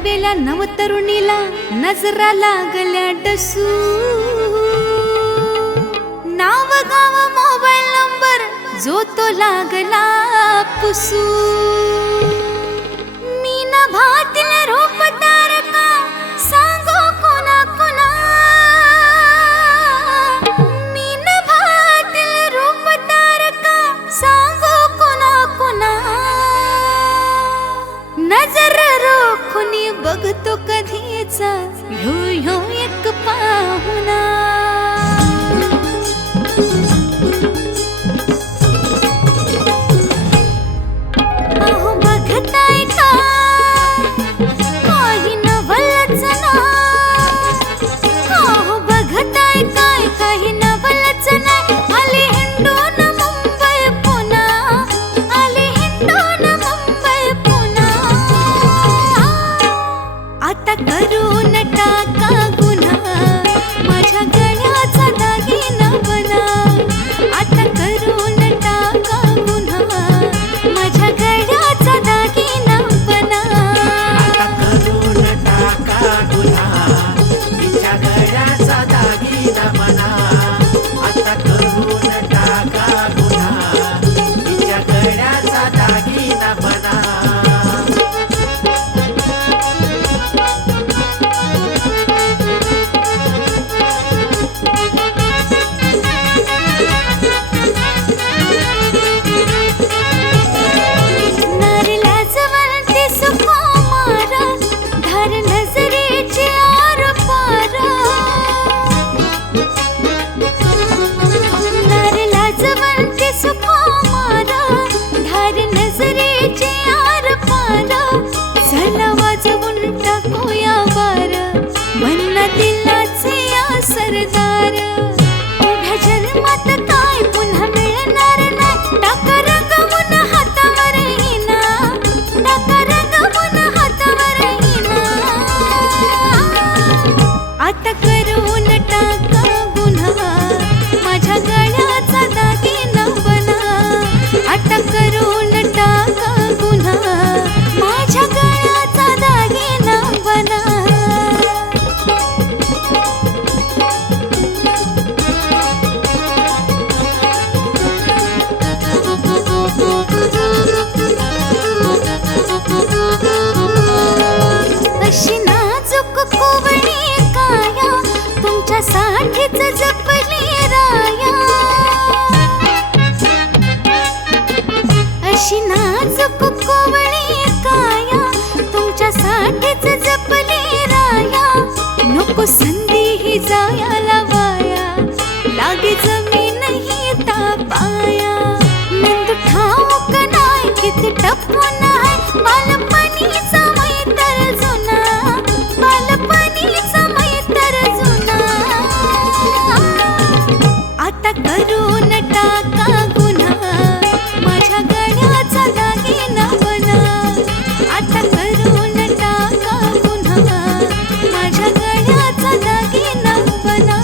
नवेल्या नवतरुणीला नजरा लागल्या डसू. नाव गाव मोबाईल नंबर जो तो लागला पुसू. मीन भातील रूप तारका सांगो कोणा कोणा. मीन भातील रूप तारका सांगो कोणा कोणा. नजर रोखुनी बघतो कधीचा ह्यो ह्यो एक पाहुणा. अहो बघताय का काही नवलच ना. अहो बघताय काय काही नवलच नाही. आली हिंडून मुंबई पुणा. आली हिंडून मुंबई पुणा. आता करून टाका गुन्हा माझ्या गळ्याचा दागिना बना. आता करून टाका गुन्हा माझ्या गळ्याचा दागिना बना. आता करून टाका गुन्हा तिच्या गळ्याचा दागिना बना. आता करून टाका गुन्हा तिच्या गळ्याचा दागिना बना. नारळाजवळती सुकुमारा धार नजरेची आरपारा. नारळाजवळती सुकुमारा धार नजरेची आरपारा. चला वाजवून टाकूया वार म्हणा दिलाचे या सरदार. उभ्या जन्मात काय पुन्हा मिळणार नाही. टाका रंगवून हातावर हिना. टाका रंगवून हातावर हिना. आता करून टाका गुन्हा माझ्या गळ्याचा दागिना बना. आता करून टाका गुन्हा माझ्या गळ्याचा दागिना बना. अशी नाजूक कोवळी काया तुमच्यासाठीच जपली राया. अशी नाजूक कोवळी काया तुमच्यासाठीच जपली राया. नको संधी ही जायला वाया लागे जमीन ही तापाया. नंद ठाऊक नाही किती टपून आहे बालपणीचा मैत्र जुना. बालपणीचा मैत्र जुना. आता करून टाका गुन्हा माझ्या गळ्याचा दागिना बना. आता करून टाका गुन्हा माझ्या गळ्याचा दागिना बना.